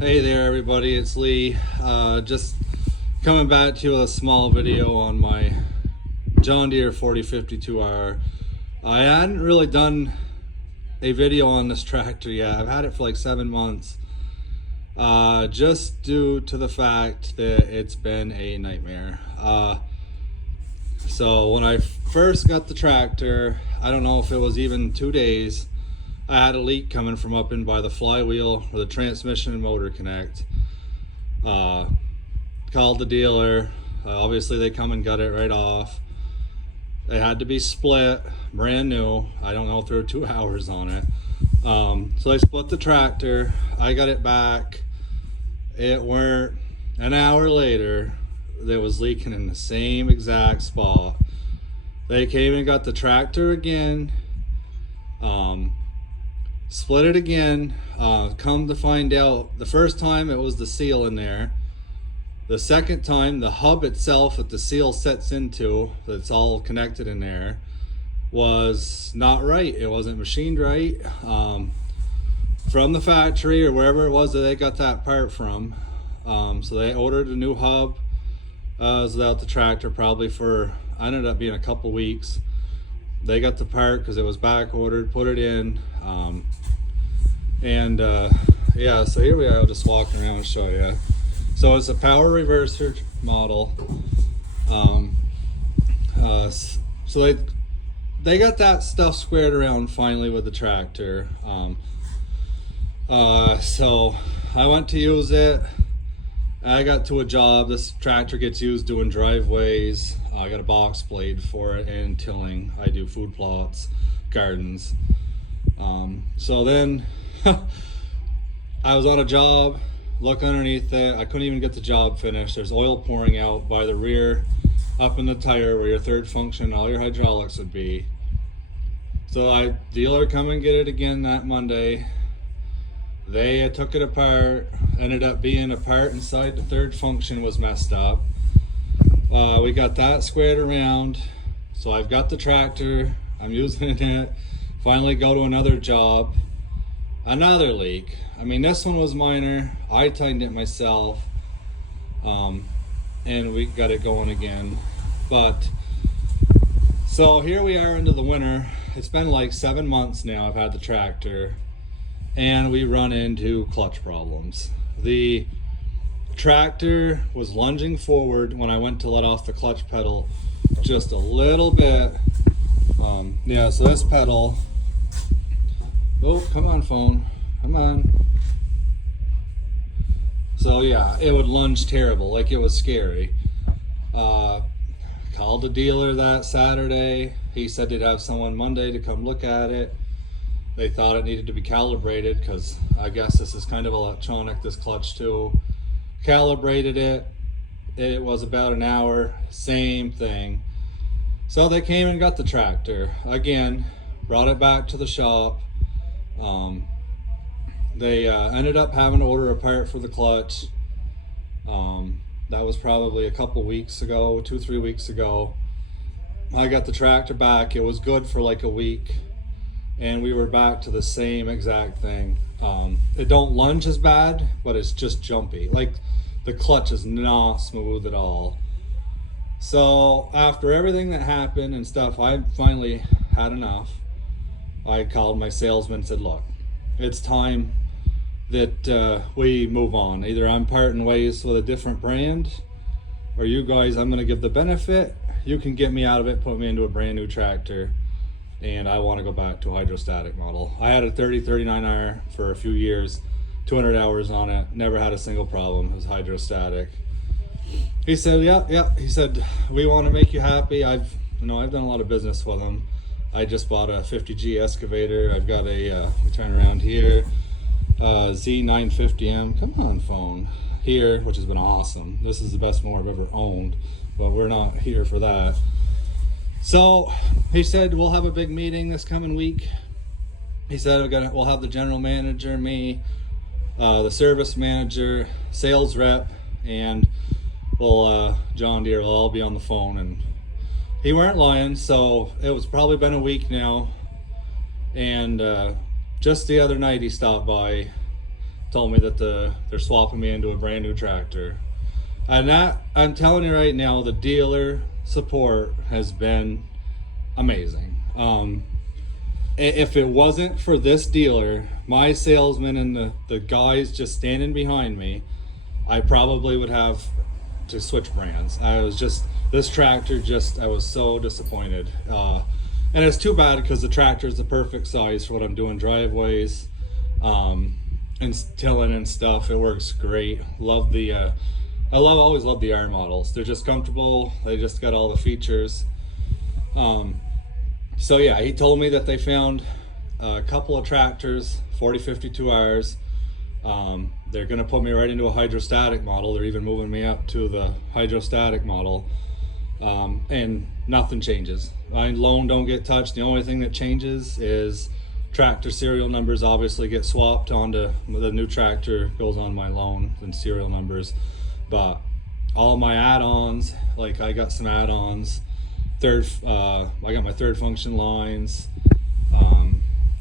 Hey there everybody, it's Lee. Just coming back to you with a small video on my John Deere 4052R. I hadn't really done a video on this tractor yet. I've had it for like 7 months. Just due to the fact that it's been a nightmare. So when I first got the tractor, I don't know if it was even 2 days, I had a leak coming from up in by the flywheel where the transmission and motor connect. Called the dealer. Obviously they come and got it right off. They had to be split, brand new. I don't know if there were 2 hours on it. So they split the tractor. I got it back. It weren't an hour later, it was leaking in the same exact spot. They came and got the tractor again. Split it again. Come to find out, the first time it was the seal in there. The second time, the hub itself that the seal sets into, that's all connected in there, was not right. It wasn't machined right. From the factory or wherever it was that they got that part from. So they ordered a new hub. It was without the tractor probably for, I ended up being a couple weeks. They got the part because it was back ordered, put it in. Yeah, so here we are. I'll just walk around and show you. So it's a power reverser model. So they got that stuff squared around finally with the tractor. So I went to use it. I got to a job. This tractor gets used doing driveways. I got a box blade for it and tilling. I do food plots, gardens. So then I was on a job, look underneath it. I couldn't even get the job finished. There's oil pouring out by the rear, up in the tire where your third function, all your hydraulics would be. So dealer come and get it again that Monday. They took it apart, ended up being a part inside the third function was messed up. We got that squared around. So I've got the tractor, I'm using it. Finally go to another job, another leak. I mean, this one was minor. I tightened it myself, and we got it going again. But so here we are into the winter. It's been like 7 months now I've had the tractor, and we run into clutch problems. The tractor was lunging forward when I went to let off the clutch pedal just a little bit. Yeah, so this pedal, oh, come on phone, come on. So yeah, it would lunge terrible, like it was scary. Called the dealer that Saturday. He said they'd have someone Monday to come look at it. They thought it needed to be calibrated because I guess this is kind of electronic, this clutch too. Calibrated it. It was about an hour, same thing. So they came and got the tractor again, brought it back to the shop. They ended up having to order a part for the clutch. That was probably a couple weeks ago, 2-3 weeks ago. I got the tractor back. It was good for like a week, and we were back to the same exact thing. It don't lunge as bad, but it's just jumpy. Like the clutch is not smooth at all. So after everything that happened and stuff, I finally had enough. I called my salesman and said, look, it's time that we move on. Either I'm parting ways with a different brand, or you guys, I'm gonna give the benefit. You can get me out of it, put me into a brand new tractor, and I wanna go back to a hydrostatic model. I had a 3039R for a few years, 200 hours on it, never had a single problem. It was hydrostatic. He said, yeah. He said, we want to make you happy. I've done a lot of business with them. I just bought a 50G excavator. I've got a, turn around here, Z950M. Come on, phone. Here, which has been awesome. This is the best mower I've ever owned, but we're not here for that. So he said, we'll have a big meeting this coming week. He said, we'll have the general manager, me, the service manager, sales rep, and John Deere will all be on the phone. And he weren't lying. So it was probably been a week now, and just the other night he stopped by told me that they're swapping me into a brand new tractor. And that, I'm telling you right now, the dealer support has been amazing. If it wasn't for this dealer, my salesman and the guys just standing behind me, I probably would have to switch brands. This tractor I was so disappointed. And it's too bad because the tractor is the perfect size for what I'm doing, driveways, and tilling and stuff. It works great. Always love the R models. They're just comfortable. They just got all the features. So yeah, he told me that they found a couple of tractors, 4052Rs. They're gonna put me right into a hydrostatic model. They're even moving me up to the hydrostatic model. And nothing changes. Loan don't get touched. The only thing that changes is tractor serial numbers obviously get swapped onto the new tractor, goes on my loan and serial numbers. But all my add-ons, like I got some add-ons, I got my third function lines,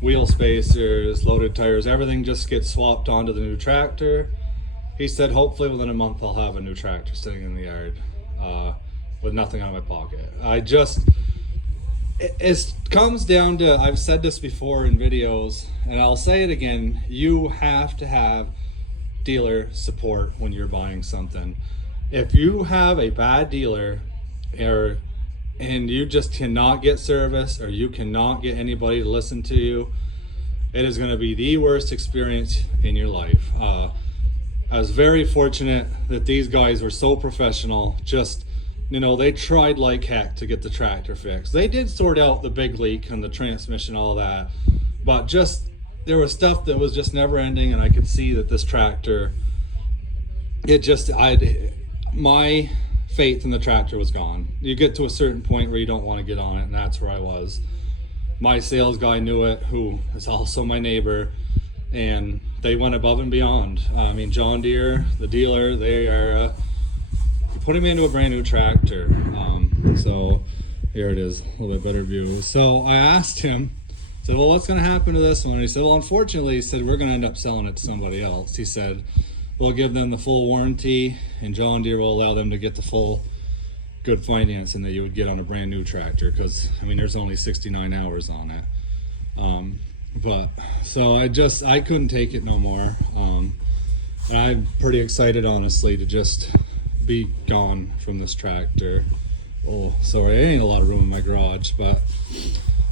wheel spacers, loaded tires, everything just gets swapped onto the new tractor. He said hopefully within a month I'll have a new tractor sitting in the yard with nothing out of my pocket. It comes down to, I've said this before in videos and I'll say it again, you have to have dealer support when you're buying something. If you have a bad dealer and you just cannot get service or you cannot get anybody to listen to you, it is going to be the worst experience in your life. I was very fortunate that these guys were so professional. Just, they tried like heck to get the tractor fixed. They did sort out the big leak and the transmission, all that, but just there was stuff that was just never ending, and I could see that this tractor, my faith in the tractor was gone. You get to a certain point where you don't want to get on it, and that's where I was. My sales guy knew it, who is also my neighbor, and they went above and beyond. I mean, John Deere, the dealer, they are putting me into a brand new tractor. So here it is, a little bit better view. So I asked him, I said, well, what's going to happen to this one? And he said, well, unfortunately, he said, we're going to end up selling it to somebody else. He said, we'll give them the full warranty, and John Deere will allow them to get the full good financing that you would get on a brand new tractor, because I mean there's only 69 hours on it. But so I couldn't take it no more. And I'm pretty excited, honestly, to just be gone from this tractor. Oh, sorry, there ain't a lot of room in my garage, but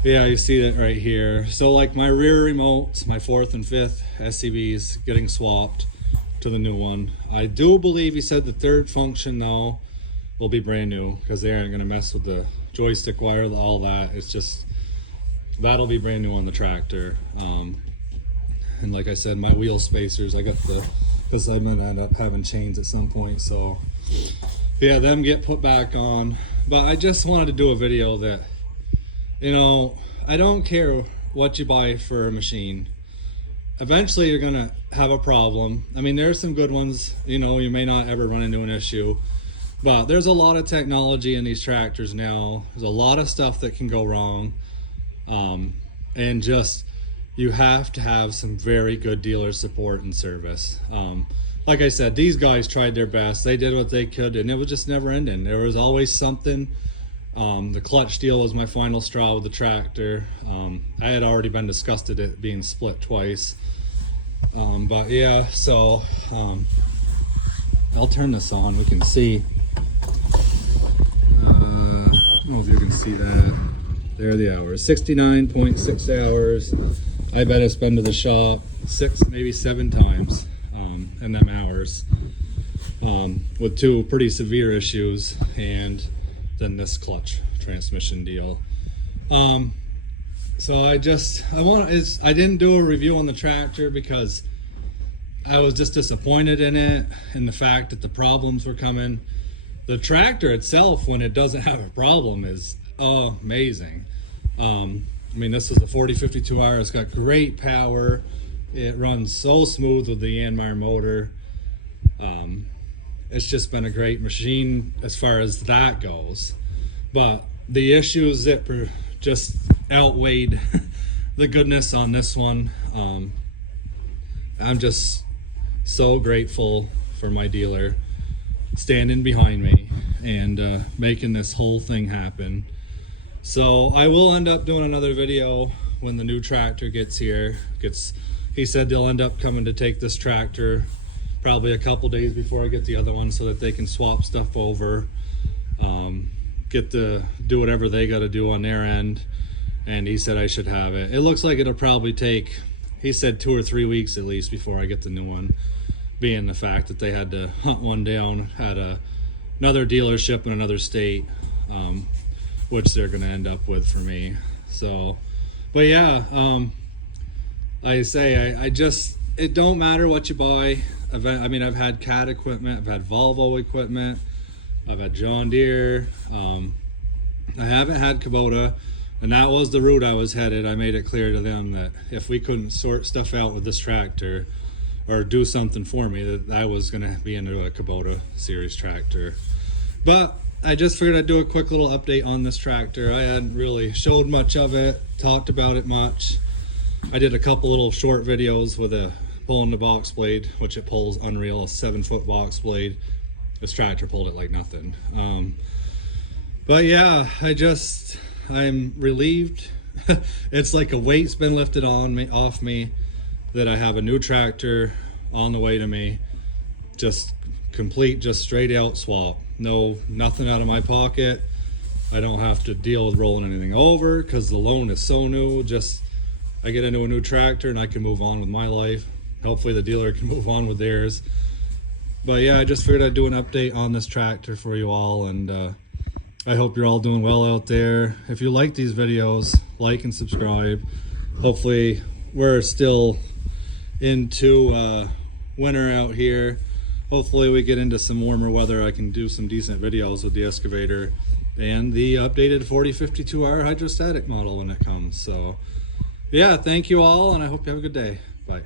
yeah, you see that right here. So like my rear remotes, my 4th and 5th SCVs getting swapped to the new one. I do believe he said the third function now will be brand new, because they aren't going to mess with the joystick wire, all that. It's just, that'll be brand new on the tractor. And like I said, my wheel spacers, I got because I'm going to end up having chains at some point. So yeah, them get put back on. But I just wanted to do a video that, I don't care what you buy for a machine. Eventually you're gonna have a problem. I mean, there's some good ones, you may not ever run into an issue, but there's a lot of technology in these tractors now. There's a lot of stuff that can go wrong. And just, you have to have some very good dealer support and service. Like I said, these guys tried their best. They did what they could, and it was just never ending. There was always something. The clutch deal was my final straw with the tractor. I had already been disgusted at it being split twice. But yeah, so I'll turn this on. We can see. I don't know if you can see that. There are the hours. 69.6 hours. I bet it's been to the shop 6, maybe 7 times in them hours, with 2 pretty severe issues, and then this clutch transmission deal. So I didn't do a review on the tractor because I was just disappointed in it, and the fact that the problems were coming. The tractor itself, when it doesn't have a problem, is amazing. I mean, this is the 4052R. It's got great power. It runs so smooth with the Yanmar motor. It's just been a great machine as far as that goes. But the issues that just outweighed the goodness on this one. I'm just so grateful for my dealer standing behind me and making this whole thing happen. So I will end up doing another video when the new tractor gets here. He said they'll end up coming to take this tractor probably a couple days before I get the other one so that they can swap stuff over, get to do whatever they got to do on their end. And he said I should have it. It looks like it'll probably take, he said 2 or 3 weeks at least before I get the new one, being the fact that they had to hunt one down at another dealership in another state, which they're going to end up with for me. So, but yeah, like I say, I just, it don't matter what you buy. I mean, I've had Cat equipment, I've had Volvo equipment, I've had John Deere. I haven't had Kubota, and that was the route I was headed. I made it clear to them that if we couldn't sort stuff out with this tractor or do something for me, that I was going to be into a Kubota series tractor. But I just figured I'd do a quick little update on this tractor. I hadn't really showed much of it, talked about it much. I did a couple little short videos with a pulling the box blade, which it pulls unreal, a 7-foot box blade. This tractor pulled it like nothing. But yeah, I'm relieved. It's like a weight's been lifted off me, that I have a new tractor on the way to me. Just complete, just straight out swap. Nothing out of my pocket. I don't have to deal with rolling anything over because the loan is so new. Just, I get into a new tractor and I can move on with my life. Hopefully the dealer can move on with theirs. But yeah, I just figured I'd do an update on this tractor for you all, and I hope you're all doing well out there. If you like these videos, like and subscribe. Hopefully we're still into winter out here. Hopefully we get into some warmer weather. I can do some decent videos with the excavator and the updated 4052R hydrostatic model when it comes. So yeah, thank you all, and I hope you have a good day. Bye.